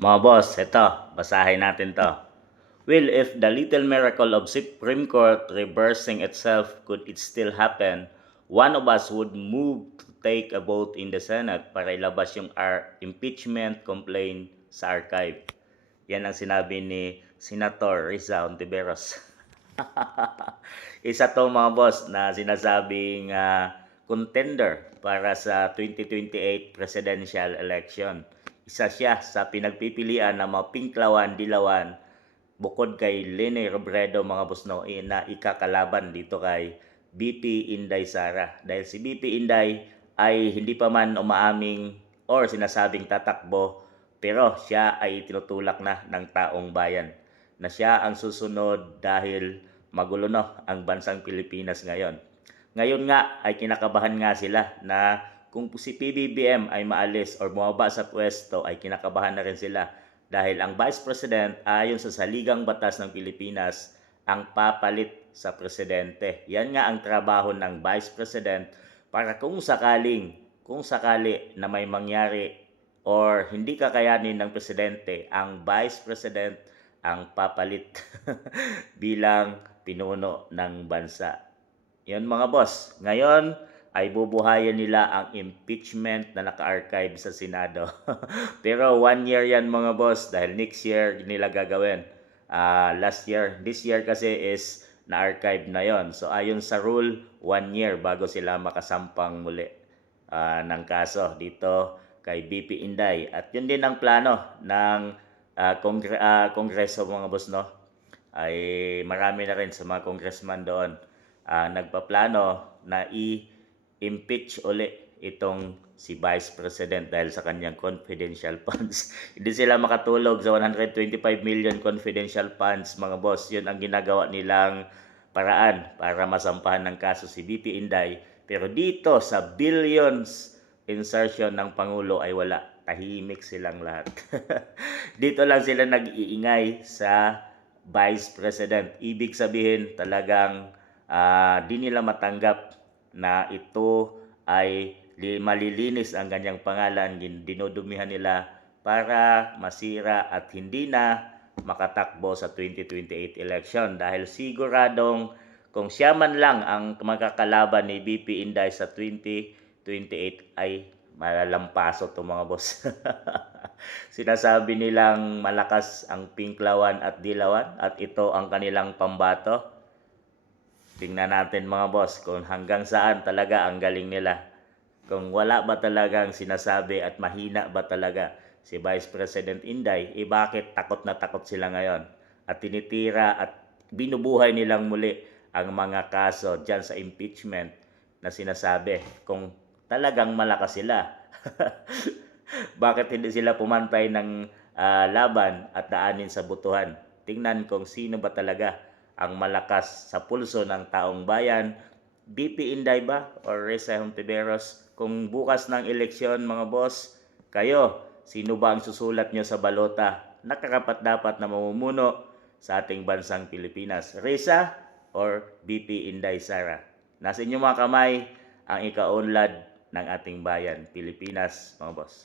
Mga boss, ito, basahin natin to. Well, if the little miracle of Supreme Court reversing itself could it still happen, one of us would move to take a vote in the Senate para ilabas yung impeachment complaint sa archive. Yan ang sinabi ni Senator Riza Ontiveros. Isa to mga boss na sinasabing contender para sa 2028 presidential election. Isa siya sa pinagpipilian ng mga pinklawan-dilawan bukod kay Leni Robredo mga boss no, na ikakalaban dito kay BP Inday Sara. Dahil si BP Inday ay hindi pa man umaaming or sinasabing tatakbo, pero siya ay tinutulak na ng taong bayan na siya ang susunod dahil magulo no ang bansang Pilipinas ngayon. Ngayon nga ay kinakabahan nga sila na kung si PBBM ay maalis or bumaba sa pwesto ay kinakabahan na rin sila dahil ang Vice President ayon sa saligang batas ng Pilipinas ang papalit sa presidente. Yan nga ang trabaho ng Vice President para kung sakali na may mangyari or hindi kakayanin ng presidente, ang Vice President ang papalit bilang pinuno ng bansa. Yan mga boss. Ngayon ay bubuhayin nila ang impeachment na naka-archive sa Senado. Pero 1 year yan mga boss dahil next year nila gagawin. This year kasi is na-archive na yon. So ayon sa rule, 1 year bago sila makasampang muli ng kaso dito kay BP Inday. At yun din ang plano ng Kongreso mga boss no. Ay marami na rin sa mga congressman doon nagpaplano na i-impeach uli itong si Vice President dahil sa kanyang confidential funds. Hindi sila makatulog sa 125 million confidential funds mga boss. Yun ang ginagawa nilang paraan para masampahan ng kaso si BP Inday. Pero dito sa billions insertion ng Pangulo ay wala. Tahimik silang lahat. Dito lang sila nag-iingay sa Vice President. Ibig sabihin talagang di nila matanggap na ito ay malilinis ang kanyang pangalan, dinudumihan nila para masira at hindi na makatakbo sa 2028 election dahil siguradong kung siya man lang ang makakalaban ni BP Inday sa 2028 ay malalampaso to mga boss. Sinasabi nilang malakas ang pinklawan at dilawan at ito ang kanilang pambato. Tingnan natin mga boss kung hanggang saan talaga ang galing nila. Kung wala ba talagang sinasabi at mahina ba talaga si Vice President Inday, bakit takot na takot sila ngayon? At tinitira at binubuhay nilang muli ang mga kaso dyan sa impeachment na sinasabi kung talagang malakas sila. Bakit hindi sila pumantay ng laban at daanin sa butuhan? Tingnan kung sino ba talaga ang malakas sa pulso ng taong bayan, BP Inday ba or Riza Ontiveros? Kung bukas ng eleksyon mga boss, kayo, sino ba ang susulat nyo sa balota na karapat-dapat na mamumuno sa ating bansang Pilipinas? Riza or BP Inday Sara? Nasa inyong mga kamay ang ikaunlad ng ating bayan, Pilipinas, mga boss.